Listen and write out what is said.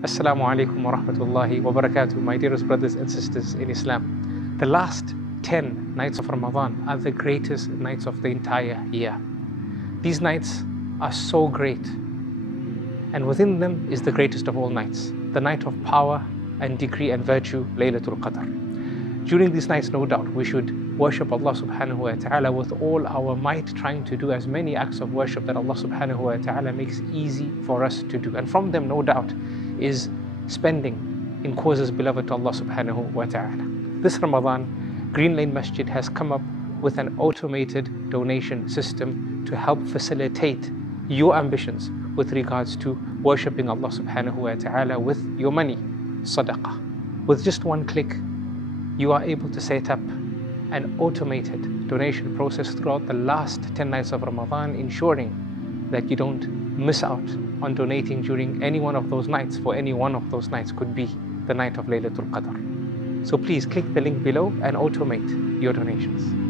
Assalamu alaikum wa rahmatullahi wa barakatuh, my dearest brothers and sisters in Islam. The last 10 nights of Ramadan are the greatest nights of the entire year. These nights are so great, and within them is the greatest of all nights, the night of power and decree and virtue, Laylatul Qadr. During these nights, no doubt, we should worship Allah subhanahu wa ta'ala with all our might, trying to do as many acts of worship that Allah subhanahu wa ta'ala makes easy for us to do. And from them, no doubt, is spending in causes beloved to Allah subhanahu wa ta'ala. This Ramadan, Green Lane Masjid has come up with an automated donation system to help facilitate your ambitions with regards to worshipping Allah subhanahu wa ta'ala with your money, sadaqah. With just one click, you are able to set up an automated donation process throughout the last 10 nights of Ramadan, ensuring that you don't miss out on donating during any one of those nights, for any one of those nights could be the night of Laylatul Qadr. So please click the link below and automate your donations.